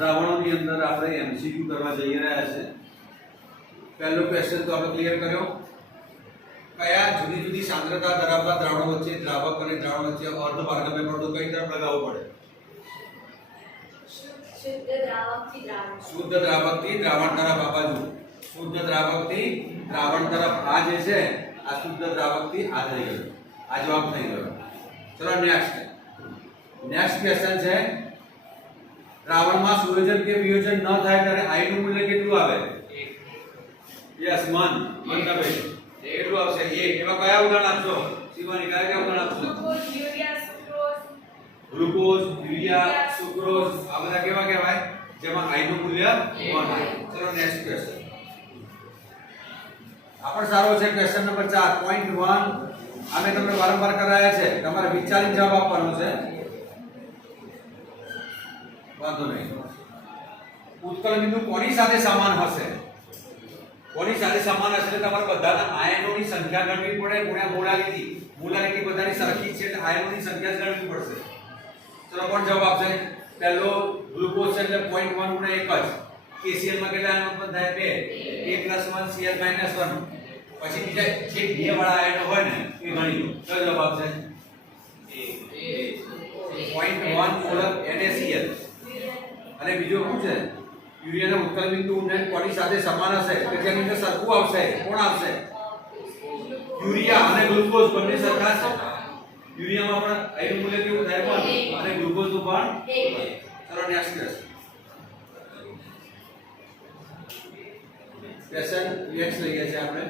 દ્રાવણોની અંદર આપણે એમસીક્યુ કરવા જઈ રહ્યા છે। પહેલો ક્વેશ્ચન તો આપણે ક્લિયર કર્યો। કયા જુદી જુદી સાંદ્રતા ધરાવતા દ્રાવણો વચ્ચે દ્રાવક અને દ્રાવણ વચ્ચે અર્ધ પારગમ્ય પડદો કઈ તરફ લગાવવો પડે? શુદ્ધ દ્રાવકથી દ્રાવણ તરફ આ બાજુ, શુદ્ધ દ્રાવકથી દ્રાવણ તરફ આ જે છે આ શુદ્ધ દ્રાવકથી આ થઈ ગયો, આ જવાબ થઈ ગયો। ચલો નેક્સ્ટ ક્વેશ્ચન છે, દ્રાવણમાં સંયોજન કે વિયોજન ન થાય ત્યારે I નું મૂલ્ય કેટલું આવે? યસ મન ભાઈ કેટલું આવશે? 1। એમાં કયા ઉદાહરણ આપશો? શિવાની કયા ઉદાહરણ આપશો? ગ્લુકોઝ, યુરિયા, સુક્રોઝ, આ બધા કેવા કહેવાય? જેમાં I નું મૂલ્ય 1 આવે। ચલો નેક્સ્ટ ક્વેશ્ચન આપણો સારો છે ક્વેશ્ચન નંબર 4 પોઈન્ટ 1 અમે તમને વારંવાર કરાયા છે, તમારે વિચારીને જવાબ આપવાનો છે, વાંધો નહીં। ઉત્કલ બિંદુ કોની સાથે સમાન હશે? કોની સાથે સમાન હશે? તમારે બધાના આયનોની સંખ્યા ગણવી પડે ગુણ્યા મોલારિટી। મોલારિટી બધાની સરખી છે એટલે આયનોની સંખ્યા જ ગણવી પડશે। ચલો કોણ જવાબ આપશે? પહેલો ગ્લુકોઝ છે એટલે 0.1 ગુણ્યા 1 જ। KCl માં કેટલા આયનો ઉત્પન્ન થાય? 2 A+1 Cl -1। પછી બીજા જે બે વાળા આયનો હોય ને એ ગણી લો, તો જવાબ આપશે 0.1 મોલર NaCl। અને બીજો શું છે? યુરિયાના ઉત્કલ બિંદુ કોની સાથે સમાન હશે? કે જેની અંદર સરખું આવશે, કોણ આવશે? યુરિયા અને ગ્લુકોઝ બંને સરખા છે। યુરિયામાં પણ I નું મૂલ્ય કેવું થાય? 1 અને ગ્લુકોઝ નું પણ 1। ચલો નેક્સ્ટ ક્વેશ્ચન નેક્સ્ટ લઈએ છીએ આપણે।